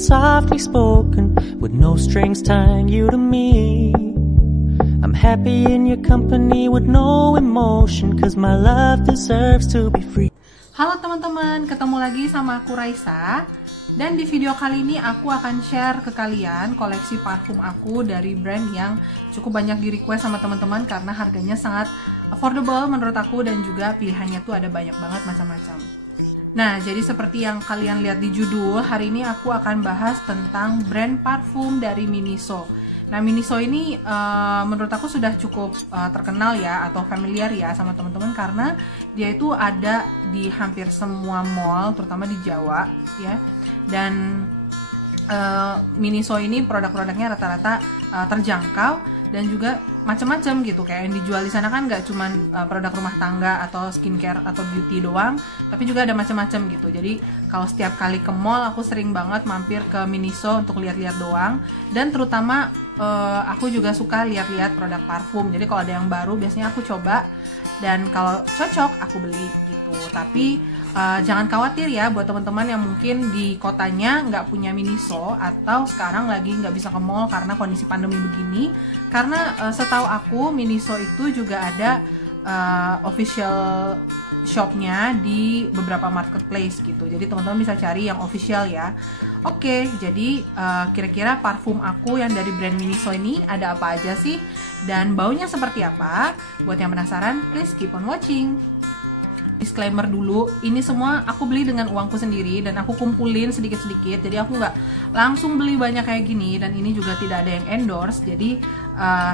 softly spoken, with no strings tying you to me. I'm happy in your company with no emotion, cause my love deserves to be free. Halo teman-teman, ketemu lagi sama aku Raisa. Dan di video kali ini aku akan share ke kalian koleksi parfum aku dari brand yang cukup banyak di request sama teman-teman karena harganya sangat affordable menurut aku, dan juga pilihannya tuh ada banyak banget macam-macam. Nah, jadi seperti yang kalian lihat di judul, hari ini aku akan bahas tentang brand parfum dari Miniso. Nah, Miniso ini menurut aku sudah cukup terkenal ya, atau familiar ya sama teman-teman, karena dia itu ada di hampir semua mall, terutama di Jawa ya. Dan Miniso ini produk-produknya rata-rata terjangkau dan juga macam-macam gitu. Kayak yang dijual di sana kan nggak cuman produk rumah tangga atau skincare atau beauty doang, tapi juga ada macam-macam gitu. Jadi kalau setiap kali ke mall aku sering banget mampir ke Miniso untuk lihat-lihat doang. Dan terutama aku juga suka lihat-lihat produk parfum. Jadi kalau ada yang baru biasanya aku coba, dan kalau cocok aku beli gitu. Tapi jangan khawatir ya buat teman-teman yang mungkin di kotanya nggak punya Miniso atau sekarang lagi nggak bisa ke mall karena kondisi pandemi begini. Karena setahu aku Miniso itu juga ada official shopnya di beberapa marketplace gitu. Jadi teman-teman bisa cari yang official ya. Oke, jadi kira-kira parfum aku yang dari brand Miniso ini ada apa aja sih? Dan baunya seperti apa? Buat yang penasaran, please keep on watching. Disclaimer dulu, ini semua aku beli dengan uangku sendiri dan aku kumpulin sedikit-sedikit. Jadi aku nggak langsung beli banyak kayak gini, dan ini juga tidak ada yang endorse. Jadi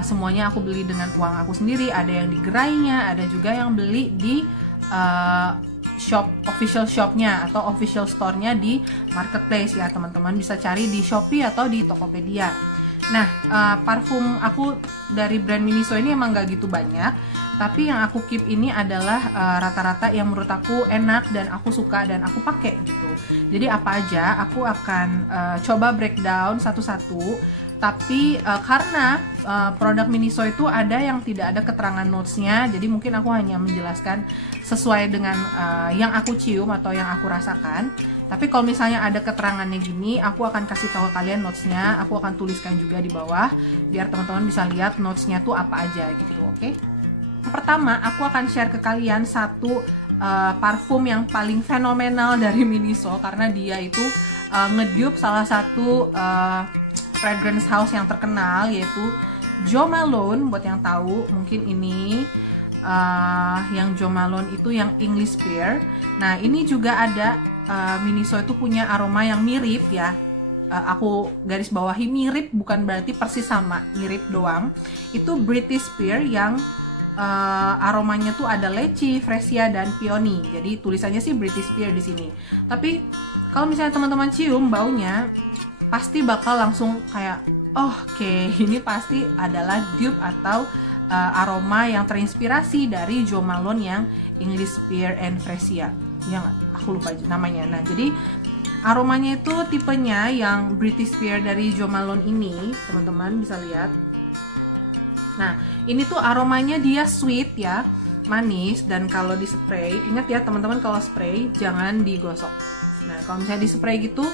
semuanya aku beli dengan uang aku sendiri. Ada yang di gerainya, ada juga yang beli di shop, official shopnya atau official store-nya di marketplace ya. Teman-teman bisa cari di Shopee atau di Tokopedia. Nah, parfum aku dari brand Miniso ini emang gak gitu banyak, tapi yang aku keep ini adalah rata-rata yang menurut aku enak dan aku suka dan aku pakai gitu. Jadi apa aja aku akan coba breakdown satu-satu. Tapi karena produk Miniso itu ada yang tidak ada keterangan notes-nya, jadi mungkin aku hanya menjelaskan sesuai dengan yang aku cium atau yang aku rasakan. Tapi kalau misalnya ada keterangannya gini, aku akan kasih tahu kalian notes-nya, aku akan tuliskan juga di bawah biar teman-teman bisa lihat notes-nya tuh apa aja gitu, oke? Pertama, aku akan share ke kalian satu parfum yang paling fenomenal dari Miniso, karena dia itu ngedupe salah satu fragrance house yang terkenal, yaitu Jo Malone. Buat yang tahu mungkin ini yang Jo Malone itu yang English Pear. Nah, ini juga ada Miniso itu punya aroma yang mirip ya. Aku garis bawahi mirip, bukan berarti persis sama, mirip doang. Itu British Pear yang aromanya tuh ada leci, fresia, dan peony. Jadi tulisannya sih British Pear di sini. Tapi kalau misalnya teman-teman cium baunya, pasti bakal langsung kayak oke, ini pasti adalah dupe atau aroma yang terinspirasi dari Jo Malone yang English Pear and Fresia. Ya nggak? Aku lupa namanya. Nah, jadi aromanya itu tipenya yang British Pear dari Jo Malone ini, teman-teman bisa lihat. Nah, ini tuh aromanya dia sweet ya, manis, dan kalau di spray, ingat ya teman-teman, kalau spray jangan digosok. Nah, kalau misalnya di spray gitu,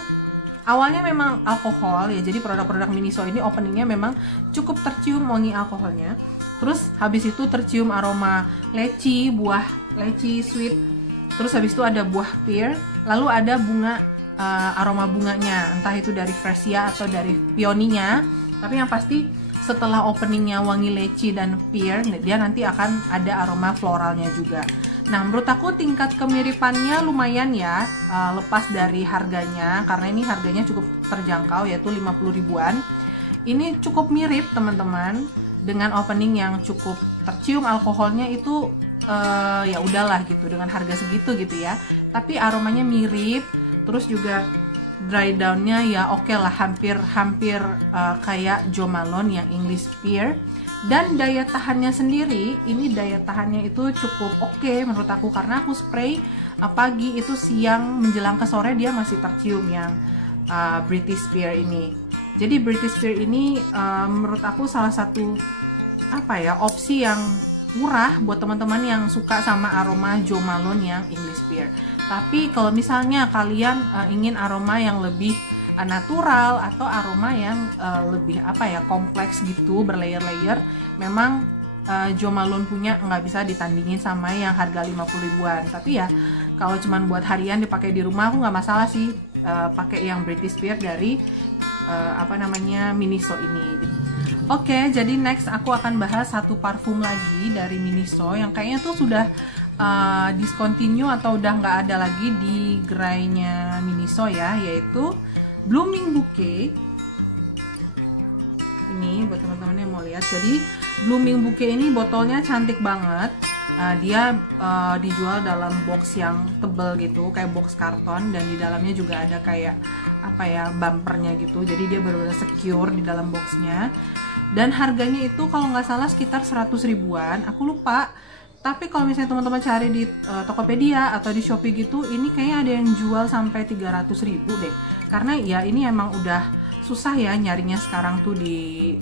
awalnya memang alkohol ya, jadi produk-produk Miniso ini openingnya memang cukup tercium wangi alkoholnya. Terus habis itu tercium aroma leci, buah leci, sweet. Terus habis itu ada buah pear, lalu ada bunga, aroma bunganya, entah itu dari fresia atau dari peoninya. Tapi yang pasti setelah openingnya wangi leci dan pear, dia nanti akan ada aroma floralnya juga. Nah, menurut aku tingkat kemiripannya lumayan ya, lepas dari harganya, karena ini harganya cukup terjangkau, yaitu 50 ribuan. Ini cukup mirip teman-teman, dengan opening yang cukup tercium alkoholnya itu ya udahlah gitu, dengan harga segitu gitu ya. Tapi aromanya mirip, terus juga dry downnya ya oke lah, hampir kayak Jo Malone yang English Pear. Dan daya tahannya sendiri, ini daya tahannya itu cukup oke menurut aku, karena aku spray pagi, itu siang menjelang ke sore dia masih tercium yang British Pear ini. Jadi British Pear ini menurut aku salah satu opsi yang murah buat teman-teman yang suka sama aroma Jo Malone yang English Pear. Tapi kalau misalnya kalian ingin aroma yang lebih natural atau aroma yang lebih apa ya, kompleks gitu, berlayer-layer. Memang Jo Malone punya nggak bisa ditandingin sama yang harga 50 ribuan. Tapi ya kalau cuman buat harian dipakai di rumah aku nggak masalah sih pakai yang British Beard dari apa namanya, Miniso ini. Oke, jadi next aku akan bahas satu parfum lagi dari Miniso yang kayaknya tuh sudah discontinue atau udah nggak ada lagi di gerainya Miniso ya, yaitu Blooming Bouquet. Ini buat teman-teman yang mau lihat. Jadi Blooming Bouquet ini botolnya cantik banget. Dia dijual dalam box yang tebel gitu, kayak box karton, dan di dalamnya juga ada kayak apa ya, bumpernya gitu. Jadi dia benar-benar secure di dalam boxnya. Dan harganya itu kalau nggak salah sekitar 100 ribuan. Aku lupa. Tapi kalau misalnya teman-teman cari di Tokopedia atau di Shopee gitu, ini kayaknya ada yang jual sampai 300 ribu deh. Karena ya ini emang udah susah ya nyarinya sekarang tuh di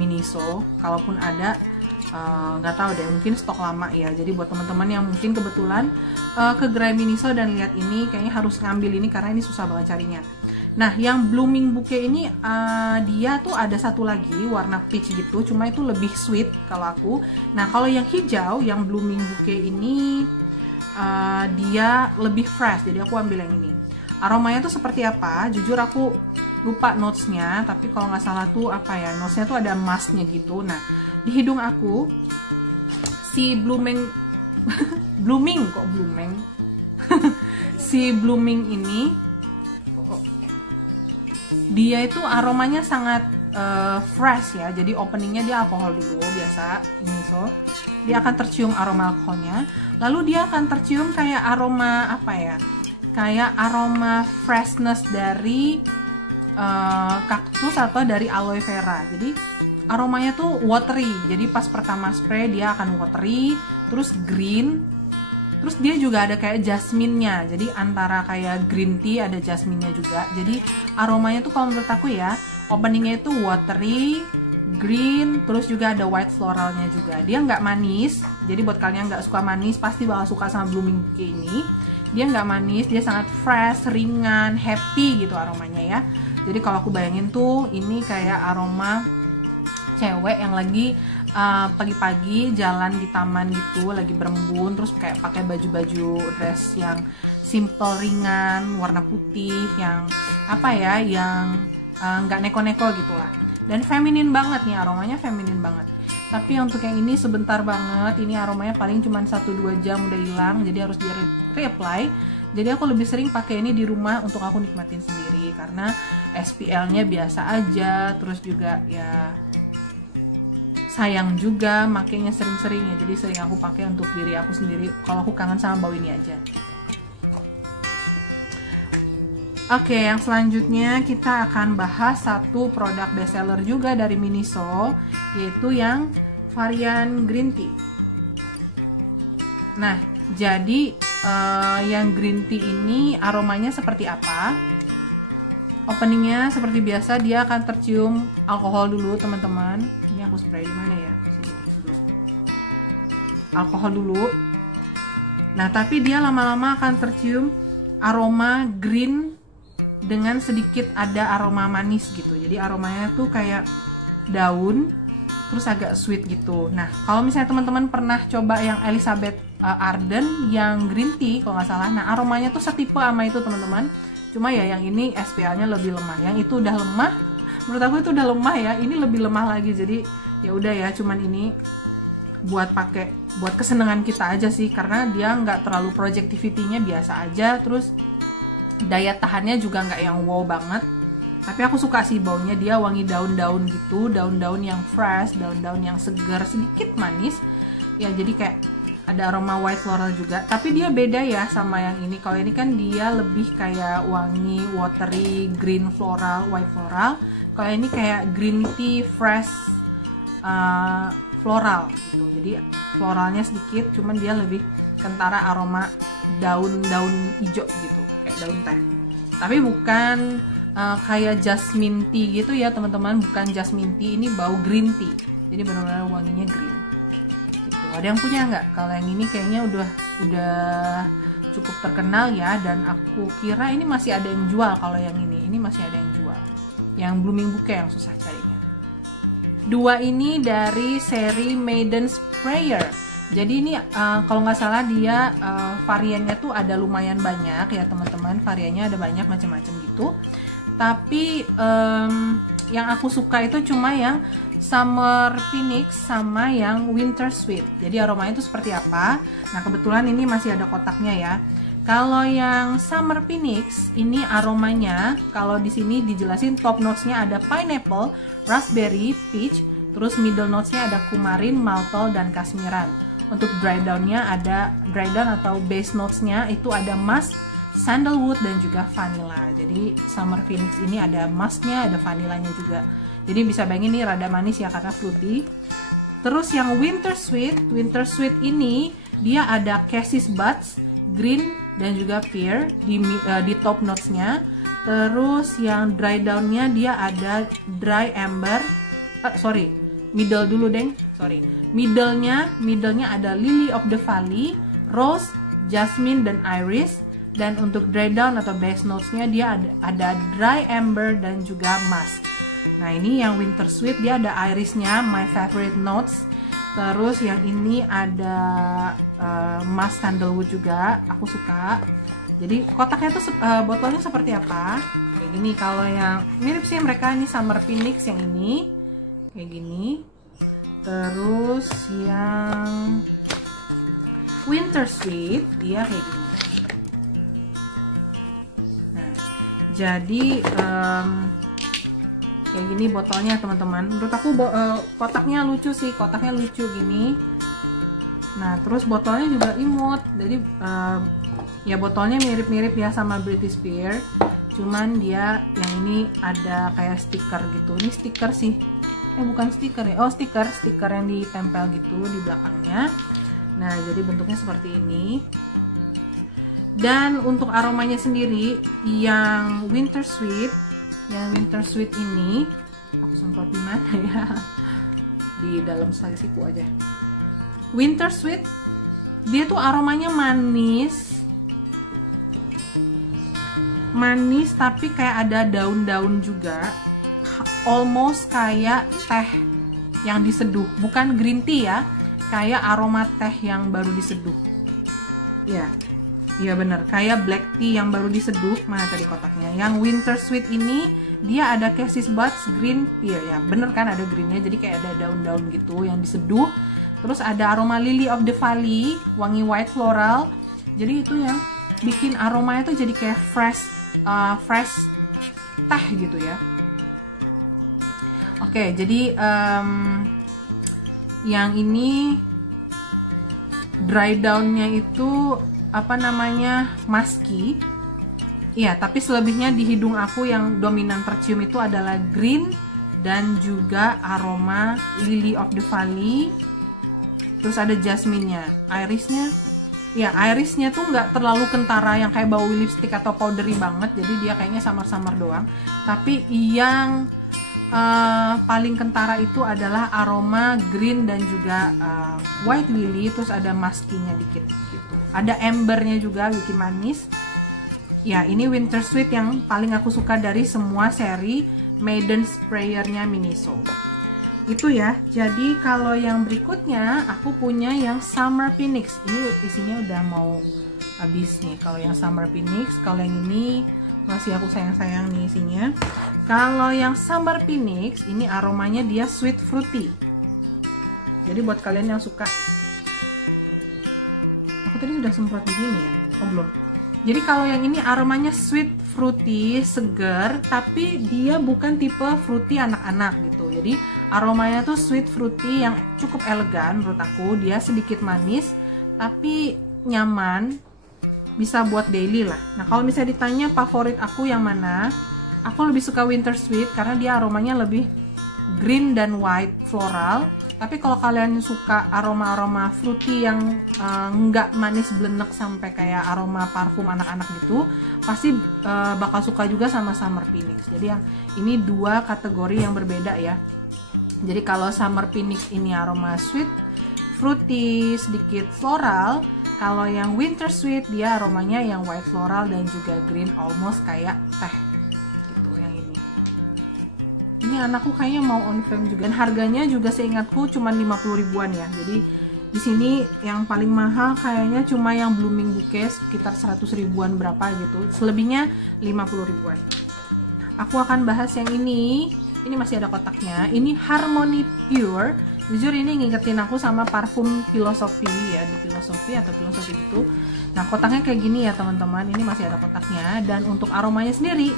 Miniso. Kalaupun ada nggak tahu deh, mungkin stok lama ya. Jadi buat teman-teman yang mungkin kebetulan ke gerai Miniso dan lihat ini, kayaknya harus ngambil ini karena ini susah banget carinya. Nah, yang Blooming Bouquet ini dia tuh ada satu lagi warna peach gitu, cuma itu lebih sweet kalau aku. Nah, kalau yang hijau, yang Blooming Bouquet ini dia lebih fresh, jadi aku ambil yang ini. Aromanya tuh seperti apa? Jujur aku lupa notesnya, tapi kalau nggak salah tuh apa ya, notesnya tuh ada musknya gitu. Nah, di hidung aku si Blooming si Blooming ini dia itu aromanya sangat fresh ya. Jadi openingnya dia alkohol dulu biasa ini, so dia akan tercium aroma alkoholnya, lalu dia akan tercium kayak aroma apa ya, kayak aroma freshness dari kaktus atau dari aloe vera. Jadi aromanya tuh watery. Jadi pas pertama spray dia akan watery, terus green, terus dia juga ada kayak jasmine-nya. Jadi antara kayak green tea ada jasmine-nya juga. Jadi aromanya tuh kalau menurut aku ya, openingnya itu watery, green, terus juga ada white floralnya juga. Dia nggak manis. Jadi buat kalian yang nggak suka manis pasti bakal suka sama Blooming Bouquet ini. Dia nggak manis, dia sangat fresh, ringan, happy gitu aromanya ya. Jadi kalau aku bayangin tuh ini kayak aroma cewek yang lagi pagi-pagi jalan di taman gitu, lagi berembun, terus kayak pakai baju-baju dress yang simple, ringan, warna putih, yang apa ya, yang nggak neko-neko gitu lah. Dan feminin banget nih, aromanya feminin banget. Tapi untuk yang ini sebentar banget, ini aromanya paling cuma 1-2 jam udah hilang, jadi harus di reapply. Jadi aku lebih sering pakai ini di rumah untuk aku nikmatin sendiri, karena SPL-nya biasa aja, terus juga ya sayang juga makainya sering-sering ya. Jadi sering aku pakai untuk diri aku sendiri kalau aku kangen sama bau ini aja. Oke, yang selanjutnya kita akan bahas satu produk bestseller juga dari Miniso, yaitu yang varian green tea. Nah, jadi yang green tea ini aromanya seperti apa? Openingnya seperti biasa, dia akan tercium alkohol dulu teman-teman. Ini aku spray di mana ya? Alkohol dulu. Nah, tapi dia lama-lama akan tercium aroma green dengan sedikit ada aroma manis gitu. Jadi aromanya tuh kayak daun, terus agak sweet gitu. Nah, kalau misalnya teman-teman pernah coba yang Elizabeth Arden yang green tea kalau nggak salah, nah aromanya tuh setipe sama itu teman-teman. Cuma ya yang ini SPL-nya lebih lemah. Yang itu udah lemah, menurut aku itu udah lemah ya. Ini lebih lemah lagi. Jadi ya udah ya, cuman ini buat pakai buat kesenangan kita aja sih, karena dia nggak terlalu projectivity-nya biasa aja. Terus daya tahannya juga nggak yang wow banget. Tapi aku suka sih baunya, dia wangi daun-daun gitu, daun-daun yang fresh, daun-daun yang segar, sedikit manis. Ya jadi kayak ada aroma white floral juga, tapi dia beda ya sama yang ini. Kalau ini kan dia lebih kayak wangi watery, green floral, white floral. Kalau ini kayak green tea fresh floral gitu. Jadi floralnya sedikit, cuman dia lebih kentara aroma daun-daun hijau gitu, kayak daun teh. Tapi bukan kayak jasmine tea gitu ya teman-teman, bukan jasmine tea, ini bau green tea. Jadi benar-benar wanginya green. Gitu. Ada yang punya nggak? Kalau yang ini kayaknya udah cukup terkenal ya, dan aku kira ini masih ada yang jual. Kalau yang ini masih ada yang jual. Yang blooming bouquet yang susah carinya. Dua ini dari seri Maiden's Prayer. Jadi ini kalau nggak salah dia variannya tuh ada lumayan banyak ya teman-teman. Variannya ada banyak macam-macam gitu. Tapi yang aku suka itu cuma yang Summer Phoenix sama yang Winter Sweet. Jadi aromanya itu seperti apa? Nah kebetulan ini masih ada kotaknya ya. Kalau yang Summer Phoenix ini aromanya, kalau di sini dijelasin top notes-nya ada pineapple, raspberry, peach, terus middle notes-nya ada kumarin, maltol, dan kasmiran. Untuk dry down-nya ada dry down atau base notes-nya itu ada musk, sandalwood, dan juga vanilla. Jadi Summer Phoenix ini ada musk-nya, ada vanillanya juga. Jadi bisa bayangin nih rada manis ya karena fruity. Terus yang Winter Sweet ini dia ada cassis buds, green, dan juga pear di top notes-nya. Terus yang dry down-nya dia ada dry amber, middle dulu deng, middle-nya ada lily of the valley, rose, jasmine, dan iris. Dan untuk dry down atau base notes-nya dia ada dry amber dan juga musk. Nah ini yang Winter Sweet dia ada irisnya, my favorite notes. Terus yang ini ada musk sandalwood juga, aku suka. Jadi kotaknya tuh botolnya seperti apa? Kayak gini. Kalau yang mirip sih mereka ini Summer Phoenix yang ini kayak gini. Terus yang Winter Sweet dia kayak gini. Nah, jadi kayak gini botolnya teman-teman. Menurut aku kotaknya lucu sih, kotaknya lucu gini. Nah terus botolnya juga imut. Jadi ya botolnya mirip-mirip ya sama British Beer, cuman dia yang ini ada kayak stiker gitu. Ini stiker sih, bukan stiker ya, oh stiker yang ditempel gitu di belakangnya. Nah jadi bentuknya seperti ini. Dan untuk aromanya sendiri yang Winter Sweet ini aku semprot di mana ya, di dalam siku aja. Winter Sweet dia tuh aromanya manis tapi kayak ada daun-daun juga, almost kayak teh yang diseduh, bukan green tea ya, kayak aroma teh yang baru diseduh. Iya bener, kayak black tea yang baru diseduh. Mana tadi kotaknya? Yang Winter Sweet ini dia ada cassis buds, green pear ya, bener kan ada greennya, jadi kayak ada daun-daun gitu yang diseduh. Terus ada aroma lily of the valley, wangi white floral. Jadi itu yang bikin aromanya tuh jadi kayak fresh teh gitu ya. Oke, jadi yang ini dry down-nya itu apa namanya, musky. Iya, tapi selebihnya di hidung aku yang dominan tercium itu adalah green dan juga aroma lily of the valley. Terus ada jasmine-nya, irisnya tuh nggak terlalu kentara yang kayak bau lipstick atau powdery banget, jadi dia kayaknya samar-samar doang. Tapi yang paling kentara itu adalah aroma green dan juga white lily, terus ada musky-nya dikit gitu. Ada ambernya juga bikin manis. Ya, ini Winter Sweet yang paling aku suka dari semua seri Maiden's Prayer-nya Miniso. Itu ya. Jadi kalau yang berikutnya aku punya yang Summer Phoenix. Ini isinya udah mau habis nih. Kalau yang Summer Phoenix, kalau yang ini masih aku sayang-sayang nih isinya. Kalau yang Summer Phoenix ini aromanya dia sweet fruity. Jadi buat kalian yang suka, aku tadi sudah semprot di sini ya. Oh belum. Jadi kalau yang ini aromanya sweet fruity, segar, tapi dia bukan tipe fruity anak-anak gitu. Jadi aromanya tuh sweet fruity yang cukup elegan menurut aku. Dia sedikit manis tapi nyaman, bisa buat daily lah. Nah kalau misalnya ditanya favorit aku yang mana, aku lebih suka Winter Sweet karena dia aromanya lebih green dan white floral. Tapi kalau kalian suka aroma-aroma fruity yang nggak manis blenek sampai kayak aroma parfum anak-anak gitu, pasti bakal suka juga sama Summer Phoenix. Jadi yang ini dua kategori yang berbeda ya. Jadi kalau Summer Phoenix ini aroma sweet, fruity, sedikit floral. Kalau yang winter sweet dia aromanya yang white floral dan juga green, almost kayak teh gitu. Yang ini anakku kayaknya mau on frame juga, dan harganya juga seingatku cuma 50 ribuan ya. Jadi di sini yang paling mahal kayaknya cuma yang blooming bouquet sekitar 100 ribuan berapa gitu, selebihnya 50 ribuan. Aku akan bahas yang ini masih ada kotaknya. Ini Harmony Pure. Jujur ini ngingetin aku sama parfum Philosophy ya, di Philosophy atau Philosophy gitu. Nah kotaknya kayak gini ya teman-teman, ini masih ada kotaknya. Dan untuk aromanya sendiri,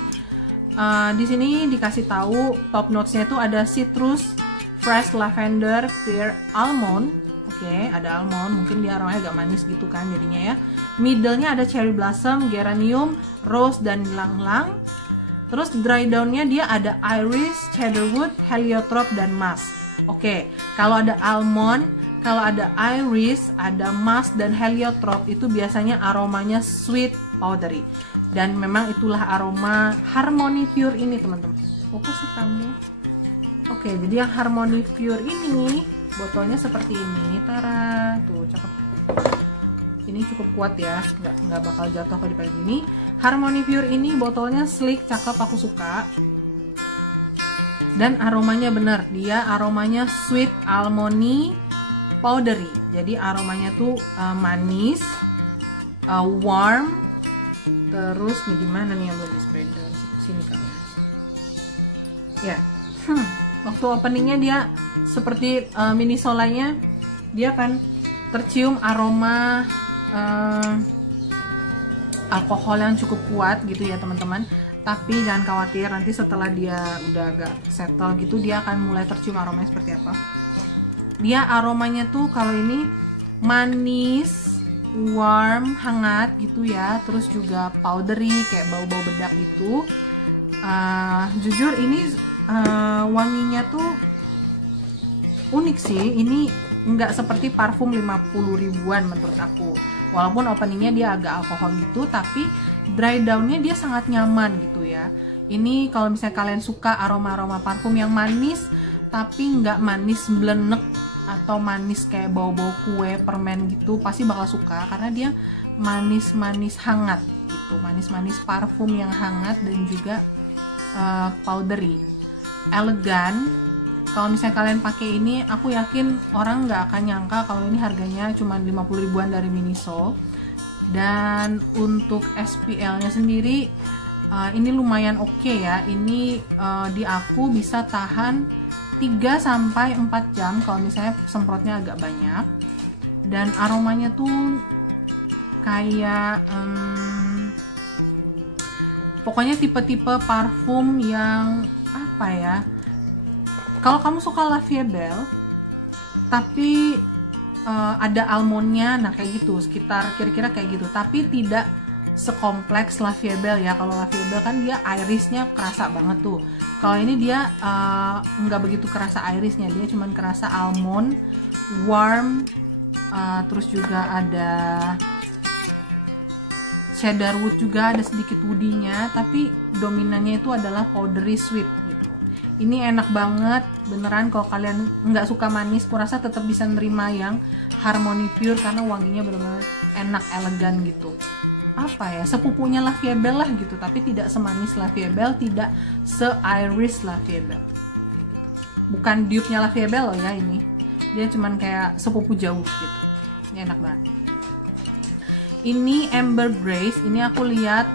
di sini dikasih tahu top notesnya itu ada citrus, fresh lavender, pear, almond. Oke, ada almond, mungkin dia aromanya agak manis gitu kan jadinya ya. Middle-nya ada cherry blossom, geranium, rose, dan ylang-ylang. Terus dry down-nya dia ada iris, cedarwood, heliotrope, dan musk. Oke, kalau ada almond, kalau ada iris, ada musk, dan heliotrope itu biasanya aromanya sweet powdery. Dan memang itulah aroma Harmony Pure ini teman-teman. Fokus sih kamu. Oke, jadi yang Harmony Pure ini botolnya seperti ini. Tara, tuh cakep. Ini cukup kuat ya, nggak bakal jatuh kalau dipakai gini. Harmony Pure ini botolnya sleek, cakep, aku suka. Dan aromanya bener, dia aromanya sweet almond powdery. Jadi aromanya tuh manis, warm. Terus nih gimana nih yang belum di spray dari sini kali ya. Waktu openingnya dia seperti mini solanya, dia kan tercium aroma alkohol yang cukup kuat gitu ya teman-teman. Tapi jangan khawatir, nanti setelah dia udah agak settle gitu, dia akan mulai tercium aromanya seperti apa. Dia aromanya tuh kalau ini manis, warm, hangat gitu ya. Terus juga powdery, kayak bau-bau bedak gitu. Jujur ini wanginya tuh unik sih. Ini nggak seperti parfum 50 ribuan menurut aku. Walaupun openingnya dia agak alkohol gitu, tapi dry down-nya dia sangat nyaman gitu ya. Ini kalau misalnya kalian suka aroma-aroma parfum yang manis tapi nggak manis blenek atau manis kayak bau-bau kue, permen gitu, pasti bakal suka karena dia manis-manis hangat gitu. Manis-manis parfum yang hangat dan juga powdery. Elegan. Kalau misalnya kalian pakai ini, aku yakin orang nggak akan nyangka kalau ini harganya cuma 50 ribuan dari Miniso. Dan untuk SPL-nya sendiri ini lumayan oke ya. Ini di aku bisa tahan 3-4 jam kalau misalnya semprotnya agak banyak. Dan aromanya tuh kayak pokoknya tipe-tipe parfum yang apa ya, kalau kamu suka La Fiebel tapi ada almondnya, nah kayak gitu, sekitar kira-kira kayak gitu, tapi tidak sekompleks La Fiebel ya. Kalau La Fiebel kan dia irisnya kerasa banget tuh. Kalau ini dia nggak begitu kerasa irisnya, dia cuman kerasa almond, warm, terus juga ada cedarwood juga, ada sedikit woody-nya, tapi dominannya itu adalah powdery sweet gitu. Ini enak banget, beneran kalau kalian nggak suka manis, kurasa tetap bisa nerima yang Harmony Pure karena wanginya bener-bener enak, elegan gitu. Apa ya, sepupunya La Fiebel lah gitu, tapi tidak semanis La Fiebel, tidak se-iris La Fiebel. Bukan dupe-nya La Fiebel loh ya ini. Dia cuman kayak sepupu jauh gitu. Ini enak banget. Ini Amber Grace, ini aku lihat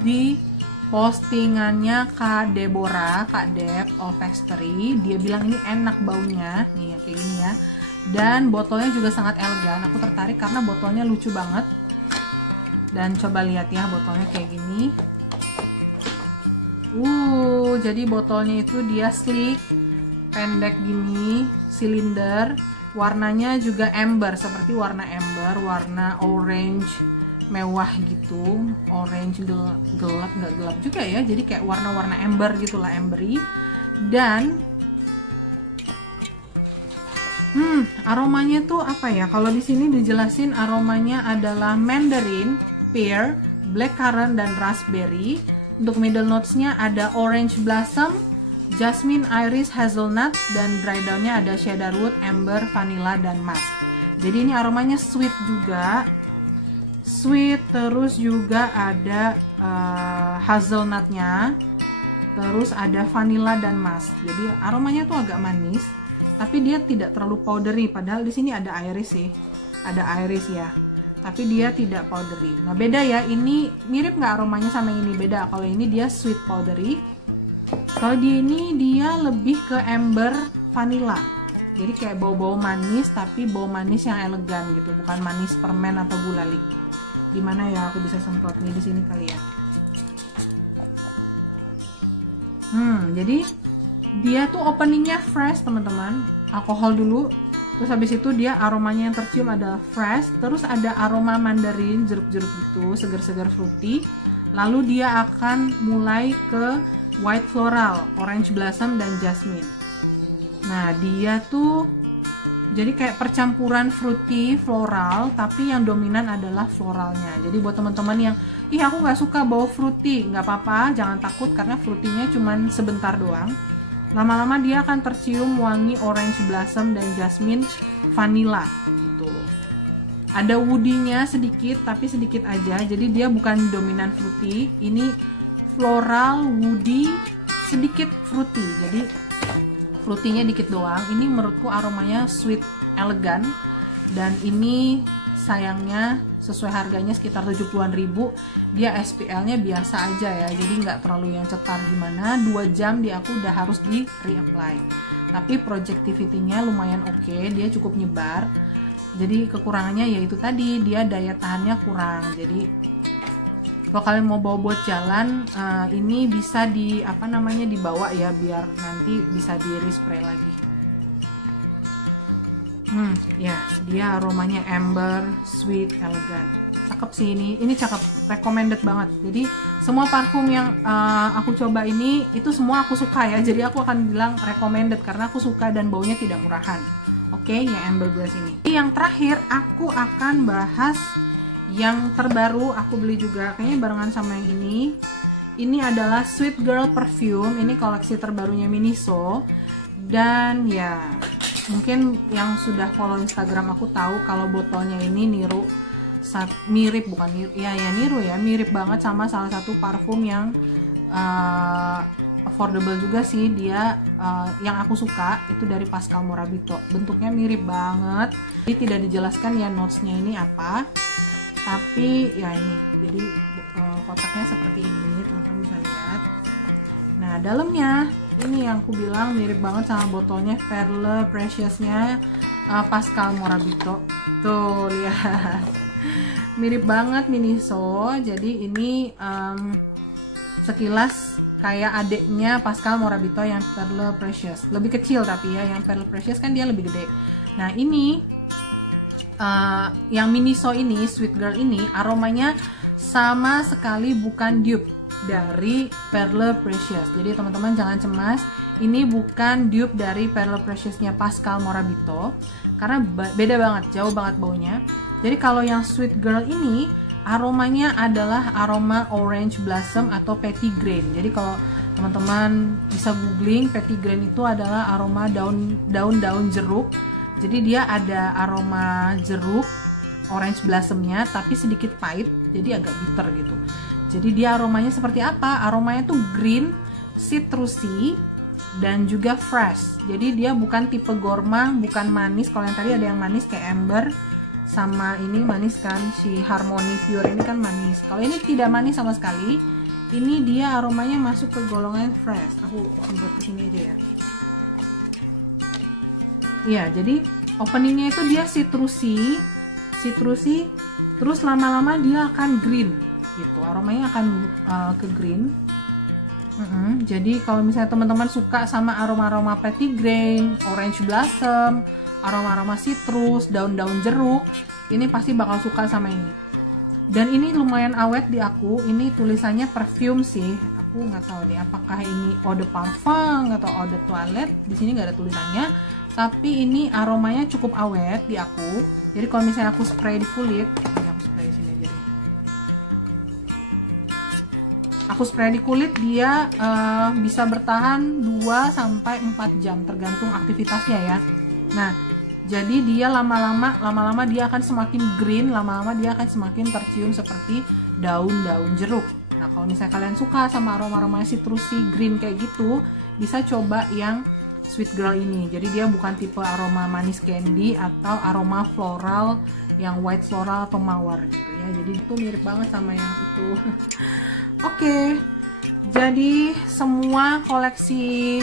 di postingannya Kak Deborah, Kak Deb Olfactory. Dia bilang ini enak baunya, nih kayak gini ya. Dan botolnya juga sangat elegan. Aku tertarik karena botolnya lucu banget. Dan coba lihat ya botolnya kayak gini. Jadi botolnya itu dia sleek, pendek gini, silinder. Warnanya juga amber, seperti warna amber, warna orange mewah gitu, orange gelap, nggak gelap juga ya, jadi kayak warna-warna amber gitulah, ambery. Dan aromanya tuh apa ya, kalau di sini dijelasin aromanya adalah mandarin, pear, blackcurrant, dan raspberry. Untuk middle notesnya ada orange blossom, jasmine, iris, hazelnut, dan dry downnya ada cedarwood, amber, vanilla, dan musk. Jadi ini aromanya sweet juga. sweet, terus juga ada hazelnutnya, terus ada vanilla dan musk. Jadi aromanya tuh agak manis, tapi dia tidak terlalu powdery. Padahal di sini ada iris sih, ada iris ya, tapi dia tidak powdery. Nah beda ya, ini mirip nggak aromanya sama yang ini? Beda. Kalau ini dia sweet powdery, kalau di ini dia lebih ke amber vanilla. Jadi kayak bau-bau manis, tapi bau manis yang elegan gitu, bukan manis permen atau gulali. Dimana ya aku bisa semprot nih, di sini kali ya. Jadi dia tuh openingnya fresh teman-teman, alkohol dulu, terus habis itu dia aromanya yang tercium ada fresh, terus ada aroma mandarin, jeruk-jeruk gitu, segar-segar fruity. Lalu dia akan mulai ke white floral, orange blossom dan jasmine. Nah dia tuh jadi kayak percampuran fruity floral, tapi yang dominan adalah floralnya. Jadi buat teman-teman yang ih aku nggak suka bau fruity, nggak apa-apa, jangan takut karena fruitynya cuman sebentar doang. Lama-lama dia akan tercium wangi orange blossom dan jasmine vanilla gitu. Ada woody-nya sedikit, tapi sedikit aja. Jadi dia bukan dominan fruity. Ini floral, woody, sedikit fruity. Jadi fruity-nya dikit doang. Ini menurutku aromanya sweet, elegan. Dan ini sayangnya sesuai harganya sekitar 70-an ribu. Dia SPL-nya biasa aja ya, jadi nggak terlalu yang cetar gimana. 2 jam di aku udah harus di reapply. Tapi projectivity-nya lumayan oke, dia cukup nyebar. Jadi kekurangannya yaitu tadi, dia daya tahannya kurang. Jadi kalau kalian mau bawa buat jalan, ini bisa dibawa ya, biar nanti bisa di respray lagi. Ya, dia aromanya amber, sweet, elegan. Cakep sih ini cakep, recommended banget. Jadi semua parfum yang aku coba ini itu semua aku suka ya. Jadi aku akan bilang recommended karena aku suka dan baunya tidak murahan. Oke, yang amberglass ini. Yang terakhir aku akan bahas yang terbaru, aku beli juga kayaknya barengan sama yang ini. Ini adalah Sweet Girl Perfume. Ini koleksi terbarunya Miniso. Dan ya mungkin yang sudah follow Instagram aku tahu kalau botolnya ini niru, mirip banget sama salah satu parfum yang affordable juga sih dia, yang aku suka itu dari Pascal Morabito. Bentuknya mirip banget. Jadi tidak dijelaskan ya notesnya ini apa, tapi ya ini jadi kotaknya seperti ini, teman-teman bisa lihat. Nah dalamnya ini yang aku bilang mirip banget sama botolnya Perle Precious-nya Pascal Morabito. Tuh lihat, mirip banget Miniso. Jadi ini sekilas kayak adeknya Pascal Morabito yang Perle Precious, lebih kecil tapi ya, yang Perle Precious kan dia lebih gede. Nah ini yang Miniso ini, Sweet Girl ini, aromanya sama sekali bukan dupe dari Perle Precious. Jadi teman-teman jangan cemas, ini bukan dupe dari Perle Precious-nya Pascal Morabito, karena beda banget, jauh banget baunya. Jadi kalau yang Sweet Girl ini aromanya adalah aroma orange blossom atau petitgrain. Jadi kalau teman-teman bisa googling, petitgrain itu adalah aroma daun-daun jeruk. Jadi dia ada aroma jeruk, orange blossomnya, tapi sedikit pahit, jadi agak bitter gitu. Jadi dia aromanya seperti apa? Aromanya tuh green, citrusy, dan juga fresh. Jadi dia bukan tipe gourmand, bukan manis. Kalau yang tadi ada yang manis kayak amber, sama ini manis kan, si Harmony Pure ini kan manis. Kalau ini tidak manis sama sekali. Ini dia aromanya masuk ke golongan fresh. Aku semprot ke sini aja ya. Iya, jadi openingnya itu dia citrusy, terus lama-lama dia akan green gitu. Aromanya akan ke green. Jadi kalau misalnya teman-teman suka sama aroma-aroma petitgrain, orange blossom, aroma-aroma citrus, daun-daun jeruk, ini pasti bakal suka sama ini. Dan ini lumayan awet di aku. Ini tulisannya perfume sih. Aku nggak tahu nih apakah ini eau de parfum atau eau de toilette. Di sini nggak ada tulisannya. Tapi ini aromanya cukup awet di aku. Jadi kalau misalnya aku spray di kulit, ini aku spray di sini aja deh. Aku spray di kulit, dia bisa bertahan 2-4 jam tergantung aktivitasnya ya. Nah, Jadi dia lama-lama dia akan semakin green, lama-lama dia akan semakin tercium seperti daun-daun jeruk. Nah, kalau misalnya kalian suka sama aroma-aroma citrusy green kayak gitu, bisa coba yang Sweet Girl ini. Jadi dia bukan tipe aroma manis candy atau aroma floral yang white floral atau mawar gitu ya. Jadi itu mirip banget sama yang itu. Oke. Jadi semua koleksi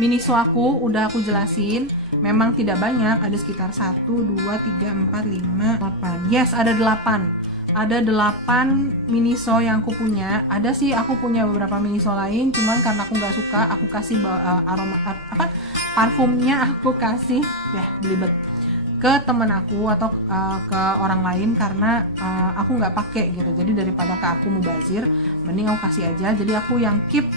Miniso aku udah aku jelasin. Memang tidak banyak, ada sekitar 1, 2, 3, 4, 5, 8. Yes, ada 8. Ada 8 Miniso yang aku punya. Ada sih aku punya beberapa Miniso lain, cuman karena aku nggak suka, aku kasih aroma parfumnya aku kasih belibet ke temen aku atau ke orang lain karena aku nggak pakai gitu. Jadi daripada ke aku mubazir, mending aku kasih aja. Jadi aku yang keep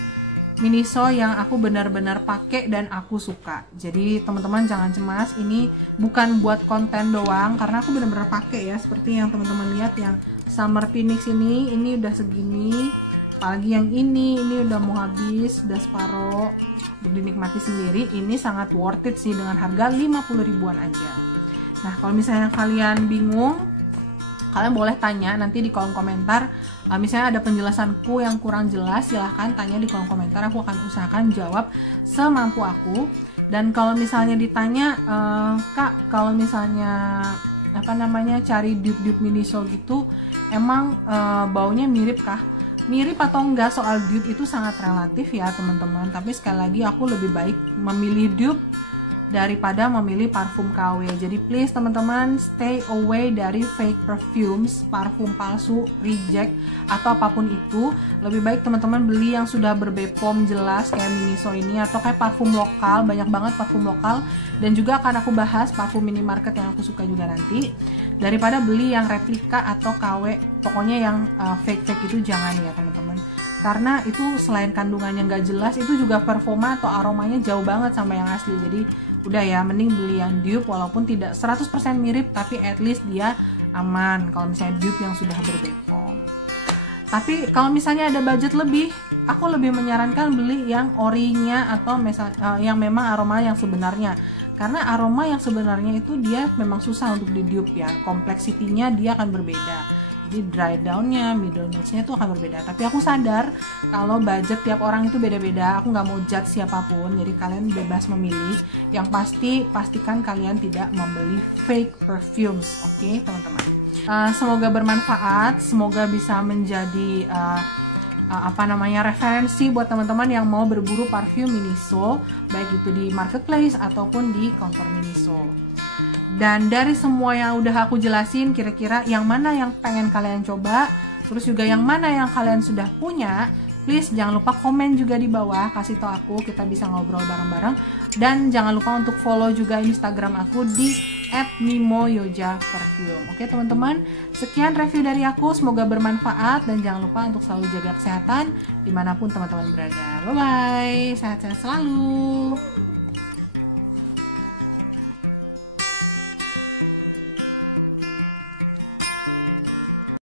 Miniso yang aku benar-benar pakai dan aku suka. Jadi teman-teman jangan cemas, ini bukan buat konten doang karena aku benar-benar pakai ya. Seperti yang teman-teman lihat yang Summer Phoenix ini udah segini. Apalagi yang ini udah mau habis, udah separoh. Untuk dinikmati sendiri, ini sangat worth it sih dengan harga 50 ribuan aja. Nah, kalau misalnya kalian bingung, kalian boleh tanya nanti di kolom komentar. Misalnya ada penjelasanku yang kurang jelas, silahkan tanya di kolom komentar. Aku akan usahakan jawab semampu aku. Dan kalau misalnya ditanya, Kak, kalau misalnya cari dupe Miniso gitu, emang baunya mirip kah? Mirip atau enggak soal dupe itu sangat relatif ya teman-teman. Tapi sekali lagi aku lebih baik memilih dupe daripada memilih parfum KW. Jadi please teman-teman stay away dari fake perfumes, parfum palsu, reject atau apapun itu. Lebih baik teman-teman beli yang sudah berbepom jelas kayak Miniso ini atau kayak parfum lokal, banyak banget parfum lokal dan juga akan aku bahas parfum minimarket yang aku suka juga nanti. Daripada beli yang replika atau KW, pokoknya yang fake-fake itu jangan ya teman-teman. Karena itu selain kandungannya nggak jelas, itu juga performa atau aromanya jauh banget sama yang asli. Jadi udah ya, mending beli yang dupe walaupun tidak 100% mirip, tapi at least dia aman kalau misalnya dupe yang sudah berbepom. Tapi kalau misalnya ada budget lebih, aku lebih menyarankan beli yang orinya atau yang memang aroma yang sebenarnya. Karena aroma yang sebenarnya itu dia memang susah untuk di dupe ya, kompleksitinya dia akan berbeda. Jadi dry down-nya, middle notes-nya itu akan berbeda. Tapi aku sadar kalau budget tiap orang itu beda-beda. Aku nggak mau judge siapapun. Jadi kalian bebas memilih. Yang pasti pastikan kalian tidak membeli fake perfumes, oke teman-teman. Semoga bermanfaat. Semoga bisa menjadi referensi buat teman-teman yang mau berburu parfum Miniso, baik itu di marketplace ataupun di counter Miniso. Dan dari semua yang udah aku jelasin, kira-kira yang mana yang pengen kalian coba, terus juga yang mana yang kalian sudah punya, please jangan lupa komen juga di bawah, kasih tau aku, kita bisa ngobrol bareng-bareng. Dan jangan lupa untuk follow juga Instagram aku di @mimoyojaperfume. Oke teman-teman, sekian review dari aku, semoga bermanfaat dan jangan lupa untuk selalu jaga kesehatan dimanapun teman-teman berada. Bye-bye, sehat-sehat selalu.